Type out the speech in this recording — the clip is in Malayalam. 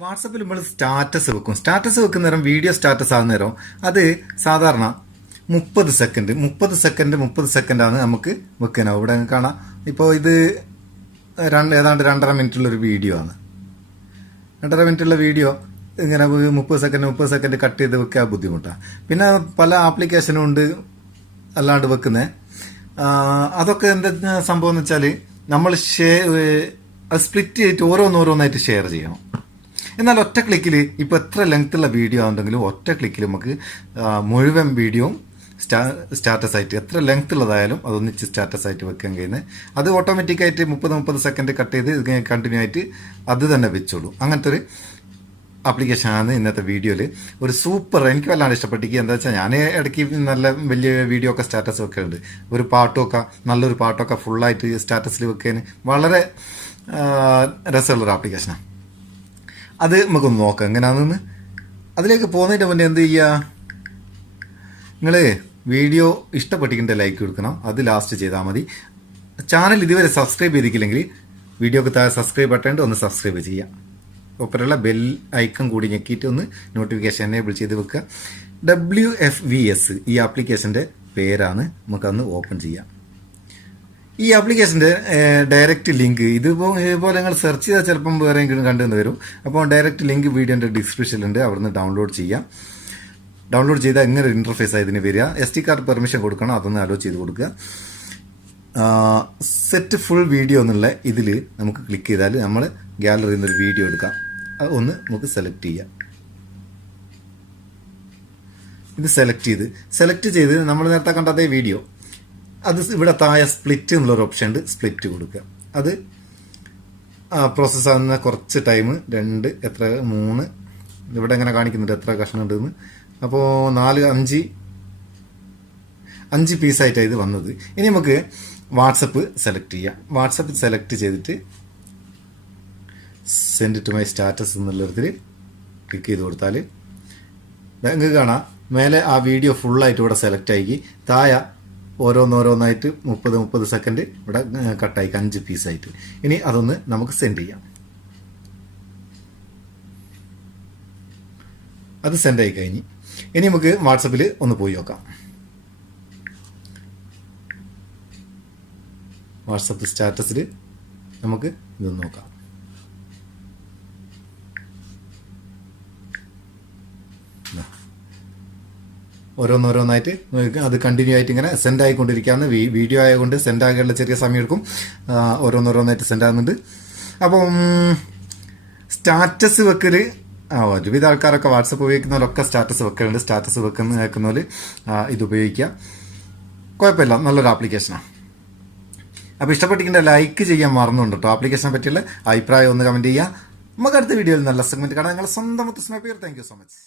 വാട്സപ്പിൽ നമ്മൾ സ്റ്റാറ്റസ് വെക്കും. സ്റ്റാറ്റസ് വെക്കുന്ന നേരം വീഡിയോ സ്റ്റാറ്റസ് ആകുന്ന നേരം അത് സാധാരണ 30 സെക്കൻഡാണ് നമുക്ക് വെക്കാനാവും. ഇവിടെ കാണാം. ഇപ്പോൾ ഇത് ഏതാണ്ട് 2.5 മിനിറ്റുള്ളൊരു വീഡിയോ ആണ്. 2.5 മിനിറ്റുള്ള വീഡിയോ ഇങ്ങനെ 30 സെക്കൻഡ് കട്ട് ചെയ്ത് വെക്കാൻ ബുദ്ധിമുട്ടാണ്. പിന്നെ പല ആപ്ലിക്കേഷനും ഉണ്ട് അല്ലാണ്ട് വെക്കുന്നത്. അതൊക്കെ എന്താ സംഭവം എന്ന് വെച്ചാൽ നമ്മൾ സ്പ്ലിറ്റ് ചെയ്തിട്ട് ഓരോന്നായിട്ട് ഷെയർ ചെയ്യണം. എന്നാൽ ഒറ്റ ക്ലിക്കിൽ ഇപ്പോൾ എത്ര ലെങ്ത്തുള്ള വീഡിയോ ഉണ്ടെങ്കിലും ഒറ്റ ക്ലിക്കിൽ നമുക്ക് മുഴുവൻ വീഡിയോയും സ്റ്റാറ്റസ് ആയിട്ട് എത്ര ലെങ്ത് ഉള്ളതായാലും അതൊന്നിച്ച് സ്റ്റാറ്റസ് ആയിട്ട് വെക്കാൻ കഴിയുന്നത്. അത് ഓട്ടോമാറ്റിക്കായിട്ട് 30 സെക്കൻഡ് കട്ട് ചെയ്ത് കണ്ടിന്യൂ ആയിട്ട് അത് തന്നെ വെച്ചോളൂ. അങ്ങനത്തെ ഒരു ആപ്ലിക്കേഷനാണ് ഇന്നത്തെ വീഡിയോയിൽ. ഒരു സൂപ്പർ, എനിക്ക് വല്ലാണ്ട് ഇഷ്ടപ്പെട്ടിരിക്കുക. എന്താ വെച്ചാൽ ഞാൻ ഇടയ്ക്ക് നല്ല വലിയ വീഡിയോ ഒക്കെ സ്റ്റാറ്റസ് വെക്കുന്നുണ്ട്. ഒരു പാട്ടൊക്കെ നല്ലൊരു പാട്ടൊക്കെ ഫുള്ളായിട്ട് സ്റ്റാറ്റസിൽ വെക്കാൻ വളരെ രസമുള്ളൊരു ആപ്ലിക്കേഷനാണ്. അത് നമുക്കൊന്ന് നോക്കാം എങ്ങനെയാണെന്ന്. അതിലേക്ക് പോകുന്നതിൻ്റെ മുന്നേ എന്ത് ചെയ്യുക, നിങ്ങൾ വീഡിയോ ഇഷ്ടപ്പെട്ടിട്ട് ലൈക്ക് കൊടുക്കണം. അത് ലാസ്റ്റ് ചെയ്താൽ മതി. ചാനൽ ഇതുവരെ സബ്സ്ക്രൈബ് ചെയ്തിട്ടില്ലെങ്കിൽ വീഡിയോക്ക് താഴെ സബ്സ്ക്രൈബ് ബട്ടൺ ഒന്ന് സബ്സ്ക്രൈബ് ചെയ്യുക. ഒപ്പരമുള്ള ബെൽ ഐക്കൺ കൂടി ഞെക്കിയിട്ട് ഒന്ന് നോട്ടിഫിക്കേഷൻ എനേബിൾ ചെയ്ത് വെക്കുക. WFVS ഈ ആപ്ലിക്കേഷൻ്റെ പേരാണ്. നമുക്കന്ന് ഓപ്പൺ ചെയ്യാം. ഈ ആപ്ലിക്കേഷൻ്റെ ഡയറക്റ്റ് ലിങ്ക് ഇതുപോലെ നിങ്ങൾ സെർച്ച് ചെയ്താൽ ചിലപ്പം വേറെ എങ്കിലും കണ്ടുവന്ന് വരും. അപ്പോൾ ഡയറക്റ്റ് ലിങ്ക് വീഡിയോൻ്റെ ഡിസ്ക്രിപ്ഷനിലുണ്ട്. അവിടുന്ന് ഡൗൺലോഡ് ചെയ്യാം. ഡൗൺലോഡ് ചെയ്താൽ എങ്ങനെ ഇൻ്റർഫേസ് ആയതിന് വരിക. SD കാർഡ് പെർമിഷൻ കൊടുക്കണം. അതൊന്ന് അലോ ചെയ്ത് കൊടുക്കുക. സെറ്റ് ഫുൾ വീഡിയോ എന്നുള്ള ഇതിൽ നമുക്ക് ക്ലിക്ക് ചെയ്താൽ നമ്മൾ ഗാലറിയിൽ നിന്നൊരു വീഡിയോ എടുക്കാം. അത് ഒന്ന് നമുക്ക് സെലക്ട് ചെയ്യാം. ഇത് സെലക്ട് ചെയ്ത് നമ്മൾ നേരത്തെ കണ്ട അതേ വീഡിയോ അത് ഇവിടെ താഴെ സ്പ്ലിറ്റ് എന്നുള്ളൊരു ഓപ്ഷൻ ഉണ്ട്. സ്പ്ലിറ്റ് കൊടുക്കുക. അത് പ്രോസസ്സ് ആകുന്ന കുറച്ച് ടൈം 2 എത്ര 3 ഇവിടെ എങ്ങനെ കാണിക്കുന്നുണ്ട് എത്ര കഷ്ണം ഉണ്ടെന്ന്. അപ്പോൾ 5 പീസായിട്ടാണ് ഇത് വന്നത്. ഇനി നമുക്ക് വാട്സപ്പ് സെലക്ട് ചെയ്യാം. വാട്സപ്പ് സെലക്ട് ചെയ്തിട്ട് സെൻഡ് ടു മൈ സ്റ്റാറ്റസ് എന്നുള്ളതിൽ ക്ലിക്ക് ചെയ്ത് കൊടുത്താൽ നിങ്ങൾക്ക് കാണാം മേലെ ആ വീഡിയോ ഫുള്ളായിട്ട് ഇവിടെ സെലക്ട് ആക്കി താഴെ ഓരോന്നായിട്ട് 30 സെക്കൻഡ് ഇവിടെ കട്ടായി 5 പീസായിട്ട്. ഇനി അതൊന്ന് നമുക്ക് സെൻഡ് ചെയ്യാം. അത് സെൻഡ് ആയി കഴിഞ്ഞ് ഇനി നമുക്ക് വാട്സപ്പിൽ ഒന്ന് പോയി നോക്കാം. വാട്സപ്പ് സ്റ്റാറ്റസിൽ നമുക്ക് ഇതൊന്ന് നോക്കാം. ഓരോന്നായിട്ട് അത് കണ്ടിന്യൂ ആയിട്ട് ഇങ്ങനെ സെൻഡ് ആയിക്കൊണ്ടിരിക്കുകയാണ്. വീഡിയോ ആയതുകൊണ്ട് സെൻഡ് ആകാനുള്ള ചെറിയ സമയം എടുക്കും. ഓരോന്നായിട്ട് സെൻഡ് ആകുന്നുണ്ട്. അപ്പം സ്റ്റാറ്റസ് വെക്കൽ ഒരുവിധ ആൾക്കാരൊക്കെ വാട്സപ്പ് ഉപയോഗിക്കുന്നവരൊക്കെ സ്റ്റാറ്റസ് വെക്കലുണ്ട്. സ്റ്റാറ്റസ് വെക്കുന്നവർ ഇത് ഉപയോഗിക്കുക. കുഴപ്പമില്ല, നല്ലൊരു ആപ്ലിക്കേഷനാണ്. അപ്പോൾ ഇഷ്ടപ്പെട്ടിട്ട് ലൈക്ക് ചെയ്യാൻ മറന്നുണ്ട് കേട്ടോ. ആപ്ലിക്കേഷനെ പറ്റിയുള്ള അഭിപ്രായം ഒന്ന് കമൻറ്റ് ചെയ്യുക. നമുക്ക് അടുത്ത വീഡിയോയിൽ നല്ല സെഗ്മെൻറ്റ് കാണാം. നിങ്ങളുടെ സ്വന്തം മുത്തസ് മെപ്പയർ. Thank you so much.